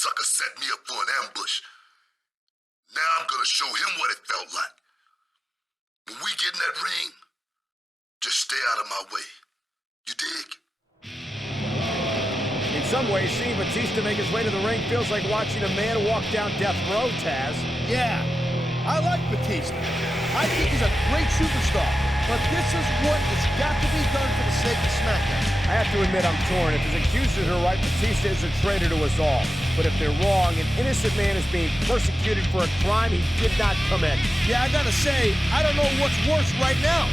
sucker set me up for an ambush. Now I'm gonna show him what it felt like. When we get in that ring, just stay out of my way. You dig? In some ways, seeing Batista make his way to the ring feels like watching a man walk down death row, Taz. Yeah, I like Batista. I think he's a great superstar. But this is what has got to be done for the sake of SmackDown. I have to admit I'm torn. If his accusers are right, Batista is a traitor to us all. But if they're wrong, an innocent man is being persecuted for a crime he did not commit. Yeah, I gotta say, I don't know what's worse right now.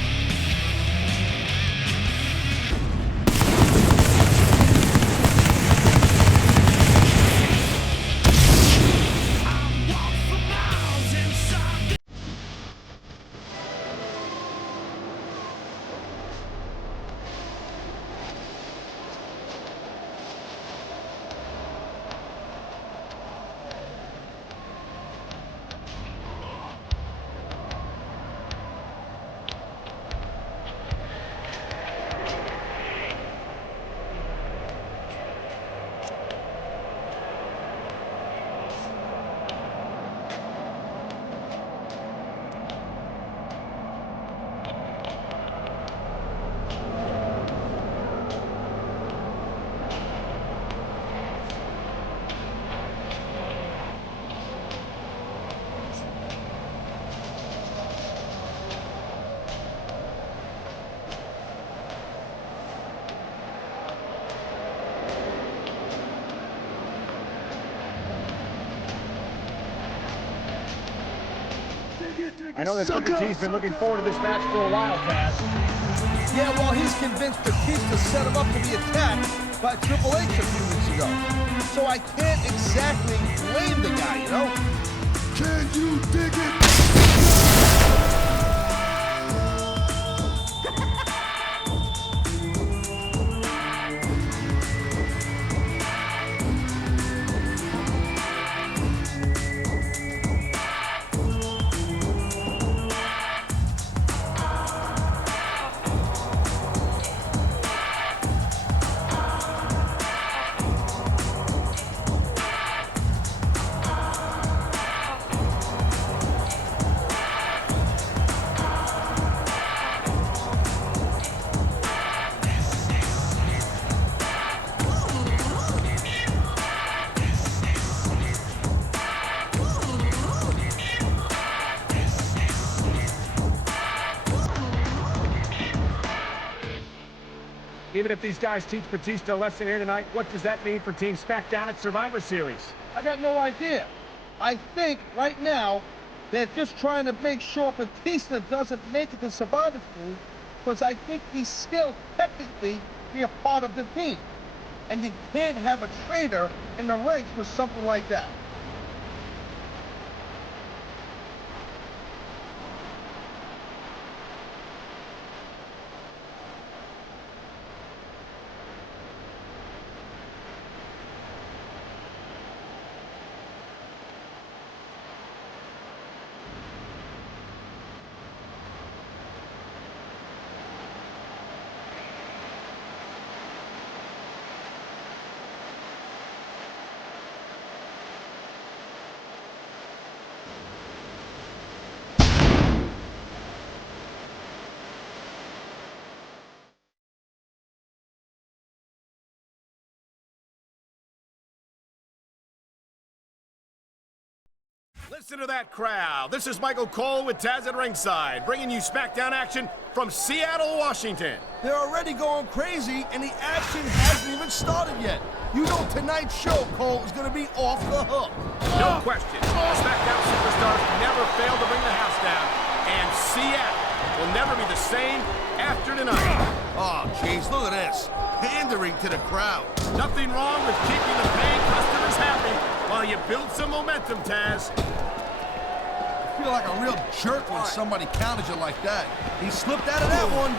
I know that Booker T's been looking forward to this match for a while, Taz. Yeah, well, he's convinced Batista set him up to be attacked by Triple H a few weeks ago. So I can't exactly blame the guy, you know? Can you dig it? Even if these guys teach Batista a lesson here tonight, what does that mean for Team SmackDown at Survivor Series? I got no idea. I think right now they're just trying to make sure Batista doesn't make it to Survivor Series, because I think he's still technically be a part of the team. And you can't have a traitor in the race for something like that. Listen to that crowd. This is Michael Cole with Taz at ringside, bringing you SmackDown action from Seattle, Washington. They're already going crazy, and the action hasn't even started yet. You know tonight's show, Cole, is going to be off the hook. No question. SmackDown superstars never fail to bring the house down, and Seattle will never be the same after tonight. Oh, jeez, look at this. Pandering to the crowd. Nothing wrong with keeping the paying customers happy while you build some momentum, Taz. I feel like a real jerk when somebody counters you like that. He slipped out of that one.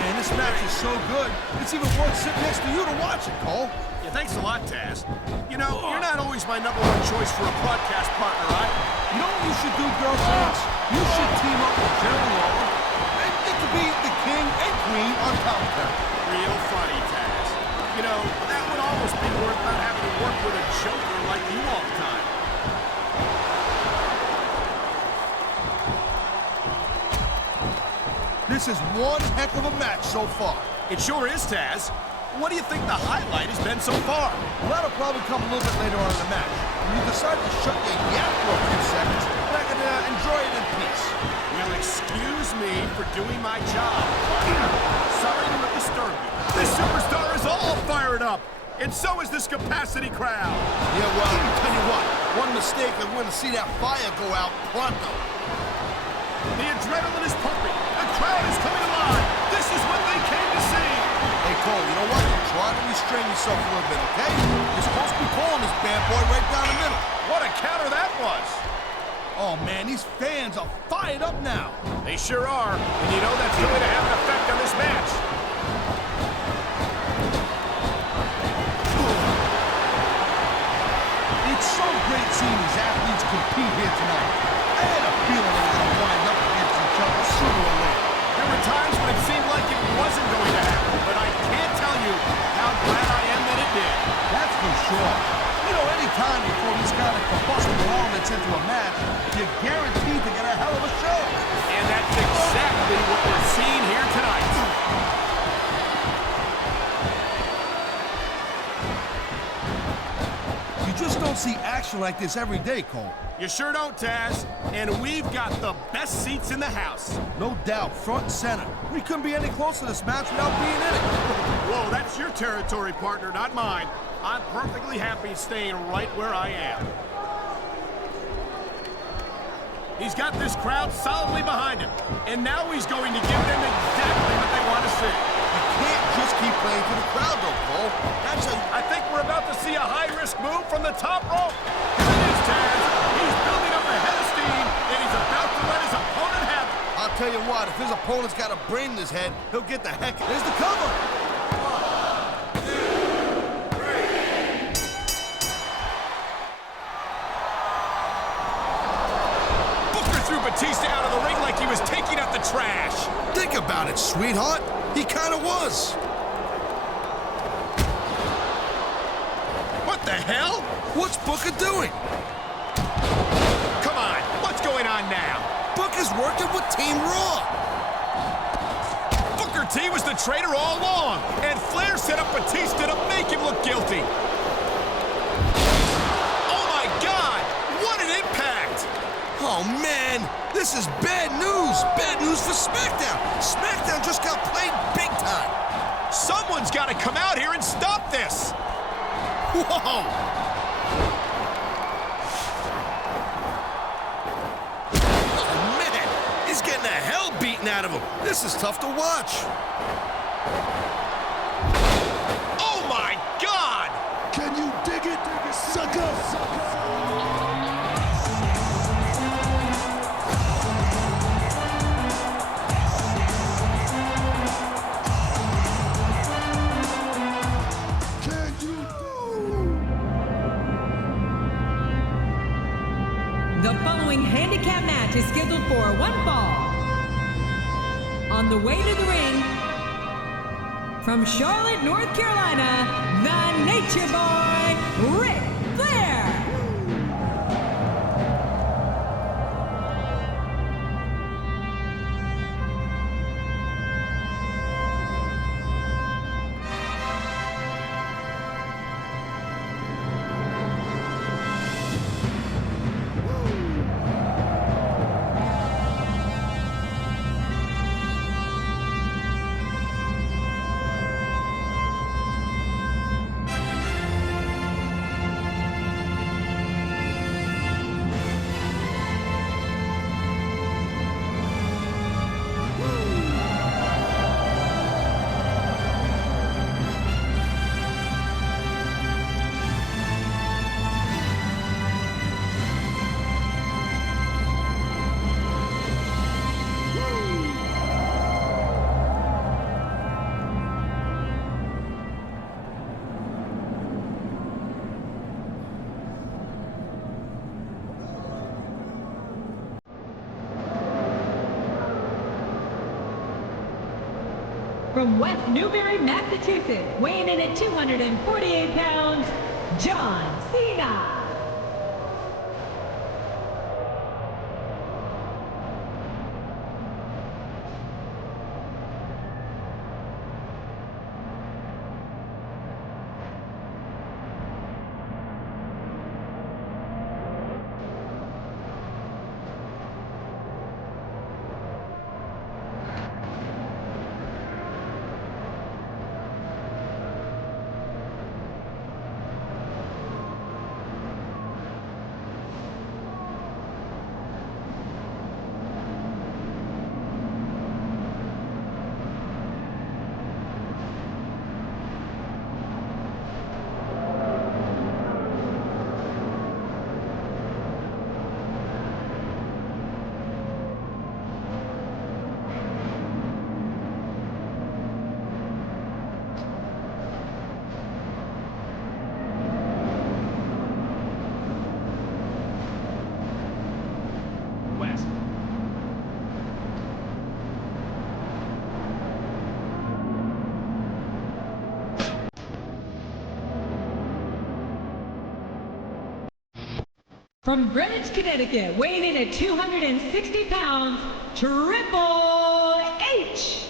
Man, this match is so good, it's even worth sitting next to you to watch it, Cole. Yeah, thanks a lot, Taz. You know, you're not always my #1 choice for a broadcast partner, right? You know what you should do, girlfriends? You should team up with Jerry Lawler, and you to be the king and queen on commentary. Real funny, Taz. You know, that would almost be worth not having to work with a joker like you all the time. This is one heck of a match so far. It sure is, Taz. What do you think the highlight has been so far? Well, that'll probably come a little bit later on in the match. When you decide to shut your yap for a few seconds, and I can enjoy it in peace. Well, excuse me for doing my job, partner. Sorry to disturb you. This superstar is all fired up, and so is this capacity crowd. Yeah, well, tell you what, one mistake and we're going to see that fire go out pronto. The adrenaline is pumping. The crowd is coming alive. This is what they came to see. Hey, Cole, you know what? Try to restrain yourself a little bit, okay? You're supposed to be calling this bad boy right down the middle. What a counter that was. Oh, man, these fans are fired up now. They sure are, and you know that's going to have an effect on this match. It's so great seeing these athletes compete here tonight. I had a feeling they were going to wind up against each other sooner or later. There were times when it seemed like it wasn't going to happen, but I can't tell you how glad I am that it did. That's for sure. You know, any time you throw these kind of combustible elements into a match, you're guaranteed to get a hell of a show. And that's exactly what we're seeing here tonight. You just don't see action like this every day, Cole. You sure don't, Taz. And we've got the best seats in the house. No doubt, front and center. We couldn't be any closer to this match without being in it. Whoa, that's your territory, partner, not mine. I'm perfectly happy staying right where I am. He's got this crowd solidly behind him. And now he's going to give them exactly what they want to see. You can't just keep playing to the crowd, though, Cole. I think we're about to see a high-risk move from the top rope. Here it is, Taz. He's building up a head of steam, and he's about to let his opponent have it. I'll tell you what, if his opponent's got a brain in his head, he'll get the heck. There's the cover. 1, 2, 3. Booker threw Batista out of the ring like he was taking out the trash. Think about it, sweetheart. He kind of was. What the hell? What's Booker doing? Come on, what's going on now? Booker's working with Team Raw. Booker T was the traitor all along, and Flair set up Batista to make him look guilty. Oh my God, what an impact! Oh, man, this is bad news. Bad news for SmackDown. SmackDown just got played big time. Someone's got to come out here and stop this. Whoa! Oh, man, he's getting the hell beaten out of him. This is tough to watch. Oh my God! Can you dig it, sucker? The following handicap match is scheduled for one fall. On the way to the ring, from Charlotte, North Carolina, the Nature Boy, Ric Flair. From West Newbury, Massachusetts, weighing in at 248 pounds, John Cena. West. From Greenwich, Connecticut, weighing in at 260 pounds, Triple H.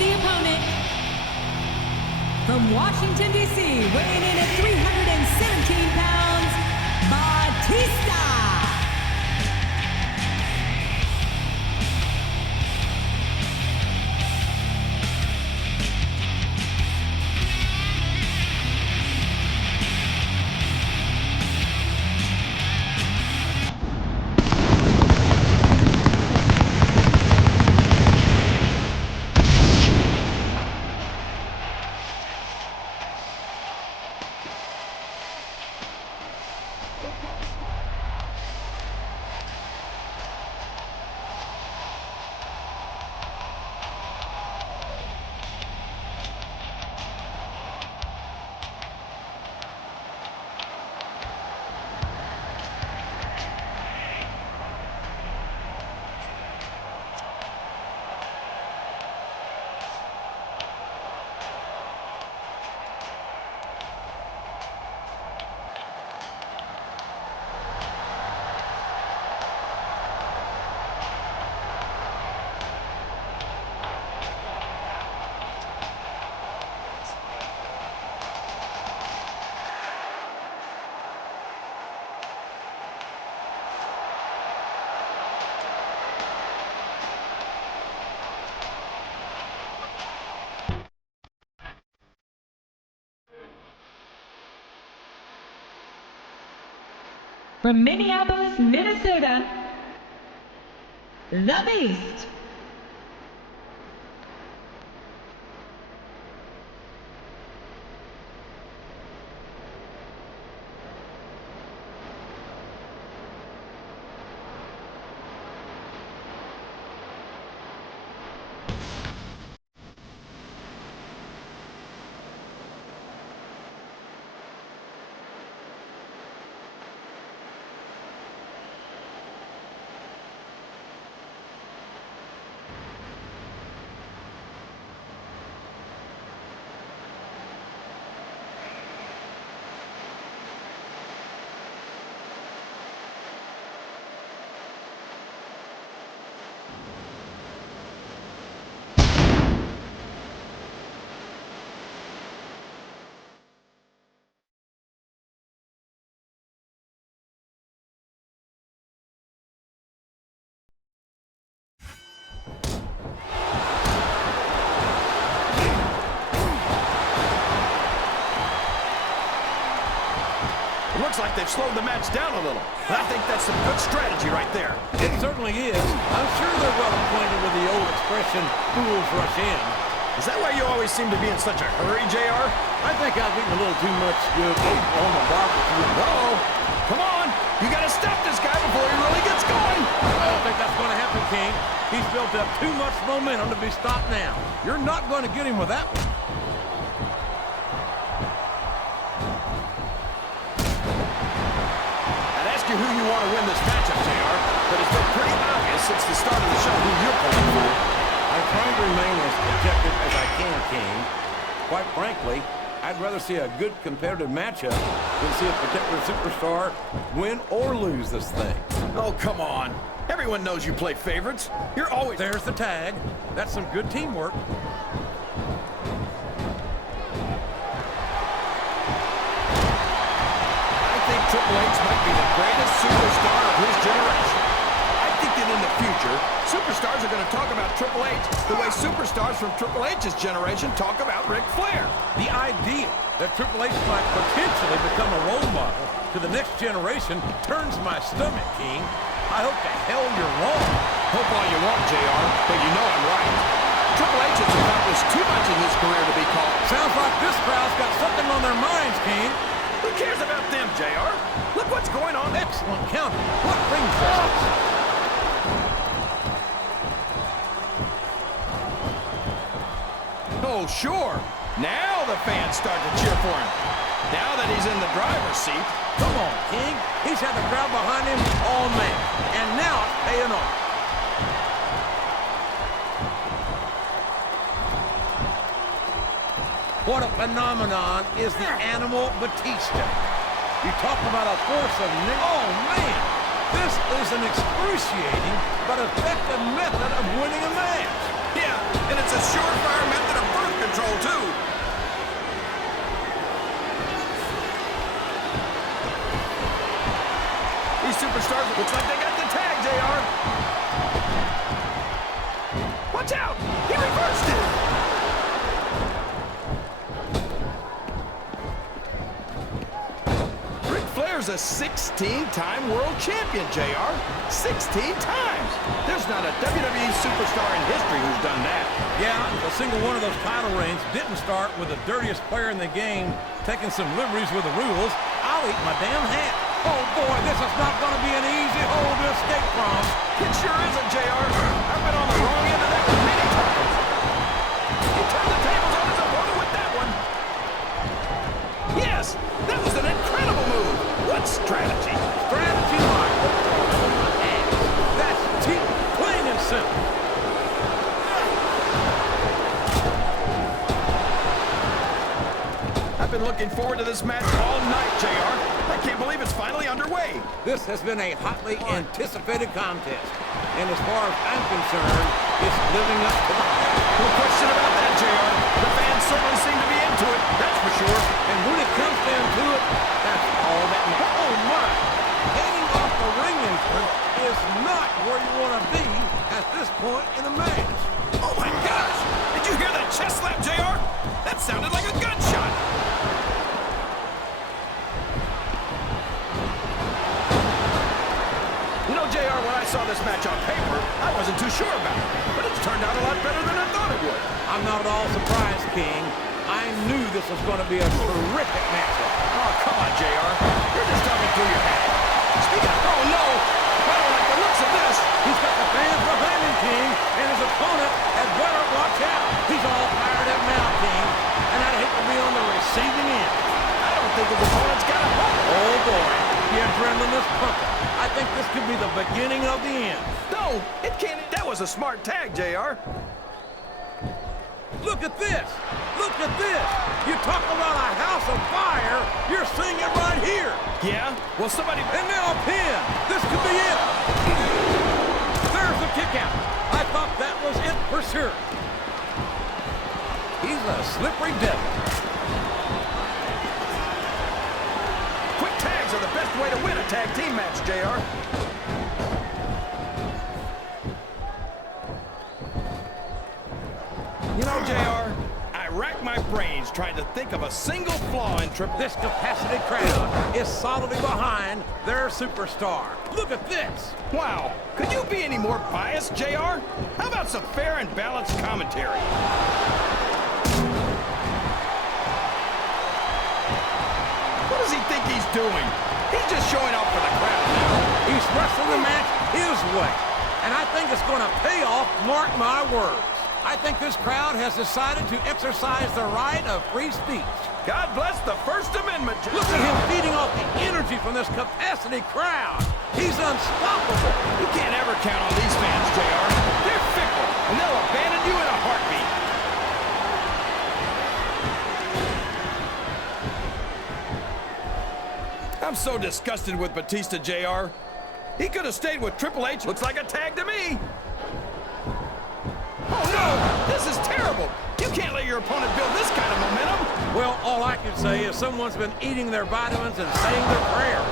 The opponent, from Washington, D.C., weighing in at 317 pounds, Batista. From Minneapolis, Minnesota, The Beast. Looks like they've slowed the match down a little. I think that's some good strategy right there. It certainly is. I'm sure they're well acquainted with the old expression, fools rush in. Is that why you always seem to be in such a hurry, JR? I think I've eaten a little too much good on the barbecue. Uh-oh. Come on. You got to stop this guy before he really gets going. I don't think that's going to happen, King. He's built up too much momentum to be stopped now. You're not going to get him with that one. Who you want to win this matchup, JR, but it's been pretty obvious since the start of the show who you're pulling for. I'm trying to remain as objective as I can, King. Quite frankly, I'd rather see a good competitive matchup than see a particular superstar win or lose this thing. Oh, come on. Everyone knows you play favorites. You're always... There's the tag. That's some good teamwork. Triple H might be the greatest superstar of his generation. I think that in the future, superstars are going to talk about Triple H the way superstars from Triple H's generation talk about Ric Flair. The idea that Triple H might potentially become a role model to the next generation turns my stomach, King. I hope to hell you're wrong. Hope all you want, JR, but you know I'm right. Triple H has accomplished too much in his career to be called. Sounds like this crowd's got something on their minds, King. Who cares about them, JR? Look what's going on. Excellent counter. What ring presence? Oh, sure. Now the fans start to cheer for him. Now that he's in the driver's seat. Come on, King. He's had the crowd behind him all night. And now it's paying off. What a phenomenon is the animal Batista. You talk about a force of... Oh, man! This is an excruciating but effective method of winning a match. Yeah, and it's a surefire method of birth control, too. These superstars, looks like they got the tag, JR. Watch out! He reversed it! Flair's a 16-time world champion, JR. 16 times. There's not a WWE superstar in history who's done that. Yeah, a single one of those title reigns didn't start with the dirtiest player in the game taking some liberties with the rules. I'll eat my damn hat. Oh, boy, this is not going to be an easy hole to escape from. It sure isn't, JR. I've been on the wrong end of that one many times. He turned the tables on his opponent with that one. Yes, that was an incredible move. What strategy? Strategy, Mike. That's cheap, plain and simple. I've been looking forward to this match all night, JR. I can't believe it's finally underway. This has been a hotly anticipated contest. And as far as I'm concerned, it's living up to the hype. No question about that, JR. The fans certainly seem to be into it, that's for sure. And when it comes down to it, that's all that matters. Oh, my! Heading off the ring apron is not where you want to be at this point in the match. Oh, my gosh! Did you hear that chest slap, JR? That sounded like a gunshot. when I saw this match on paper, I wasn't too sure about it. But it's turned out a lot better than I thought it would. I'm not at all surprised, King. I knew this was going to be a terrific matchup. Oh, come on, JR. You're just talking through your hat. Speaking of... Oh, no! I don't like the looks of this. He's got the fans behind him, King, and his opponent had better watch out. He's all fired up now, King, and I'd hate to be on the receiving end. I don't think his opponent's got a hold. Oh, boy. The adrenaline is pumping. I think this could be the beginning of the end. No, it can't. That was a smart tag, JR. Look at this. Look at this. You talk about a house of fire. You're seeing it right here. Yeah? Well, somebody... And now a pin. This could be it. There's the kick out. I thought that was it for sure. He's a slippery devil. Quick tags are the best way to win a tag team match, JR. You know, JR, I rack my brains trying to think of a single flaw in Triple... This capacity crowd is solidly behind their superstar. Look at this. Wow. Could you be any more biased, JR? How about some fair and balanced commentary? What does he think he's doing? He's just showing off for the crowd now. He's wrestling the match his way. And I think it's going to pay off, mark my words. I think this crowd has decided to exercise the right of free speech. God bless the First Amendment. Look at him feeding off the energy from this capacity crowd. He's unstoppable. You can't ever count on these fans, JR. They're fickle, and they'll abandon you in a heartbeat. I'm so disgusted with Batista, JR. He could have stayed with Triple H. Looks like a tag to me. Oh, no! This is terrible! You can't let your opponent build this kind of momentum! Well, all I can say is someone's been eating their vitamins and saying their prayers.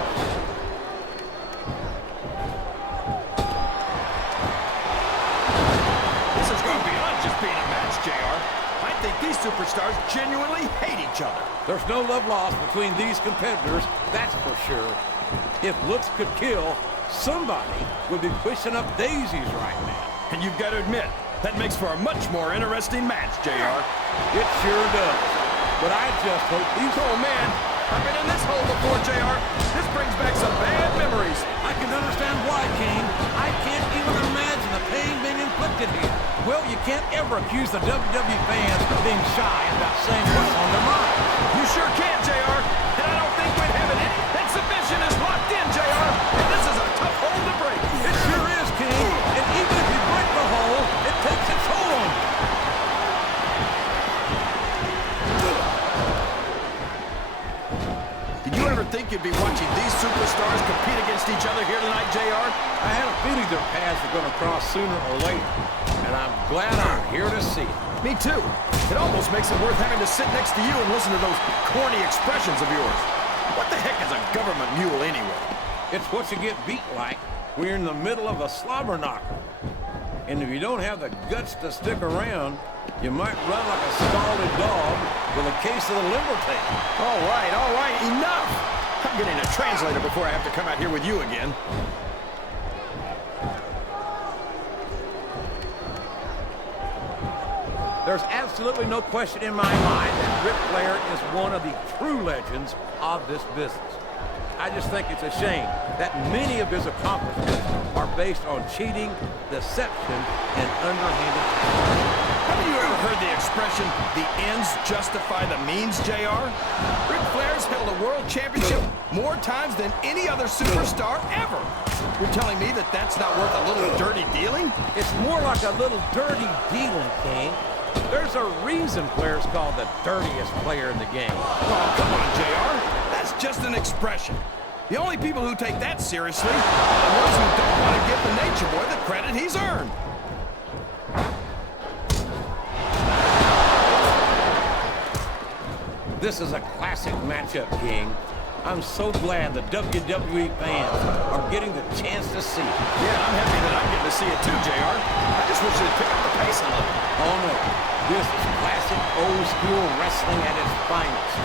This is going beyond just being a match, JR. I think these superstars genuinely hate each other. There's no love lost between these competitors, that's for sure. If looks could kill, somebody would be pushing up daisies right now. And you've got to admit, that makes for a much more interesting match, JR. It sure does. But I just hope these... Oh, man. I've been in this hole before, JR. This brings back some bad memories. I can understand why, King. I can't even imagine the pain being inflicted here. Well, you can't ever accuse the WWE fans of being shy about saying what's on their mind. You sure can, JR. And I don't think we'd have it in. That submission is locked in, JR. And this is a tough hole to break. It sure is, King. And even if you break the hole, it takes its toll on you. Did you ever think you'd be watching these superstars compete against each other here tonight, JR? I had a feeling their paths were going to cross sooner or later, and I'm glad I'm here to see it. Me too. It almost makes it worth having to sit next to you and listen to those corny expressions of yours. What the heck is a government mule anyway? It's what you get beat like when you're in the middle of a slobber knocker. And if you don't have the guts to stick around, you might run like a scalded dog with a case of the liver tape. All right, enough! I'm getting a translator before I have to come out here with you again. There's absolutely no question in my mind that Ric Flair is one of the true legends of this business. I just think it's a shame that many of his accomplishments are based on cheating, deception, and underhanded tactics. Haven't you ever heard the expression, the ends justify the means, JR? Ric Flair's held a world championship more times than any other superstar ever. You're telling me that that's not worth a little dirty dealing? It's more like a little dirty dealing, King. There's a reason Flair's called the dirtiest player in the game. Oh, come on, JR. That's just an expression. The only people who take that seriously are the ones who don't want to give the Nature Boy the credit he's earned. This is a classic matchup, King. I'm so glad the WWE fans are getting the chance to see it. Yeah, I'm happy that I'm getting to see it too, JR. I just wish they'd pick up the pace a little. Oh, no. This is classic old-school wrestling at its finest.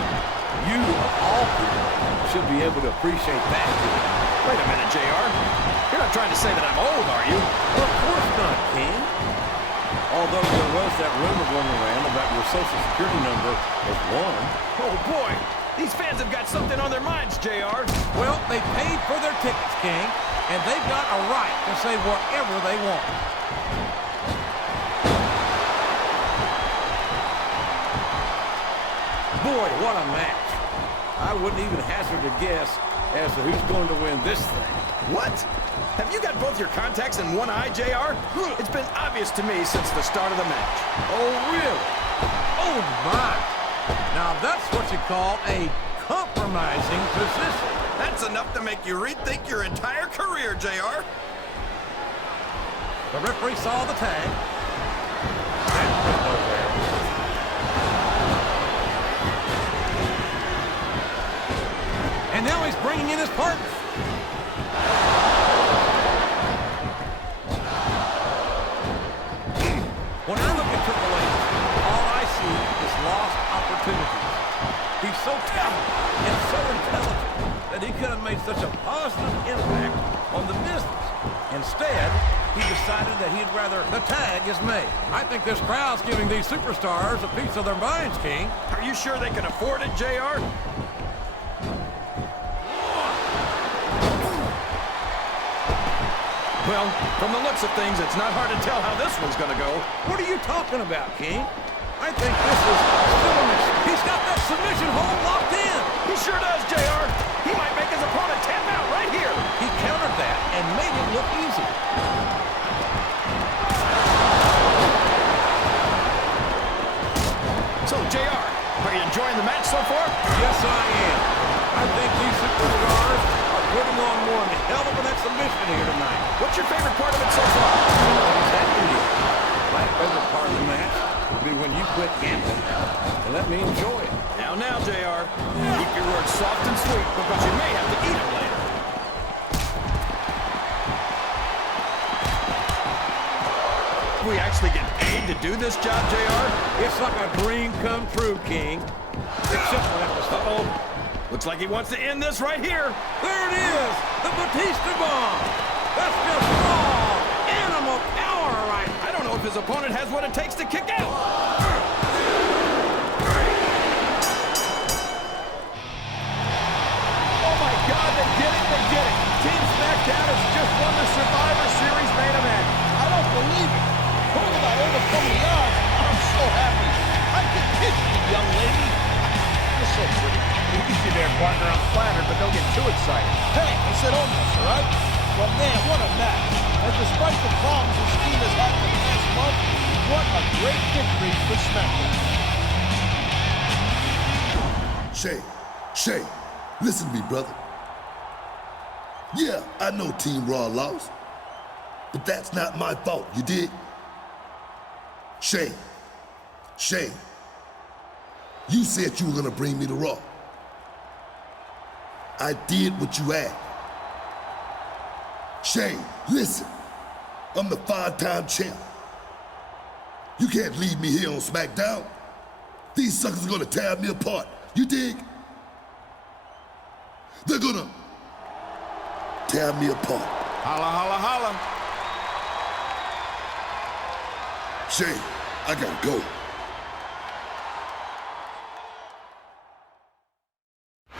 You, of all people, should be able to appreciate that, too. Wait a minute, JR. You're not trying to say that I'm old, are you? Well, of course not, King. Although there was that rumor going around about your social security number was 1. Oh, boy. These fans have got something on their minds, JR. Well, they paid for their tickets, King, and they've got a right to say whatever they want. Boy, what a match. I wouldn't even hazard a guess as to who's going to win this thing. What? Have you got both your contacts in one eye, JR? It's been obvious to me since the start of the match. Oh, really? Oh, my. Now, that's what you call a compromising position. That's enough to make you rethink your entire career, JR. The referee saw the tag. That went nowhere. And now he's bringing in his partner. When I look at Triple H, all I see is lost opportunities. He's so talented and so intelligent that he could have made such a positive impact on the business. Instead, he decided that he'd rather the tag is made. I think this crowd's giving these superstars a piece of their minds, King. Are you sure they can afford it, JR? Well, from the looks of things, it's not hard to tell how this one's gonna go. What are you talking about, King? I think this is still a mix. He's got that submission hold locked in. He sure does, JR. He might make his opponent tap out right here. He countered that and made it look easy. So, JR, are you enjoying the match so far? Yes, I am. I think these superstars are putting on one hell of an exhibition here tonight. What's your favorite part of it so far? Exactly. My favorite part of the match would be when you quit gambling and let me enjoy it. Now, JR, keep your words soft and sweet because you may have to eat them later. We actually get paid to do this job, JR? It's like a dream come true, King. Except for that mistake. Uh-oh. Looks like he wants to end this right here. There it is, the Batista bomb. That's just raw animal power, right? I don't know if his opponent has what it takes to kick out. Oh my God, they get it, they get it. Team SmackDown has just won the Survivor Series main event. I don't believe it. Talk about overcoming the odds. I'm so happy. I can kiss you, young lady. You're so pretty. You can see there, partner. I'm flattered, but don't get too excited. Hey, I said almost, all right? Well, man, what a match. And despite the problems this team has had in the past month, what a great victory for SmackDown. Shay, listen to me, brother. Yeah, I know Team Raw lost, but that's not my fault, you dig? Shay, you said you were gonna bring me to Raw. I did what you asked. Shay, listen, I'm the 5-time champ. You can't leave me here on SmackDown. These suckers are gonna tear me apart, you dig? They're gonna tear me apart. Holla, holla, holla. Shay, I gotta go.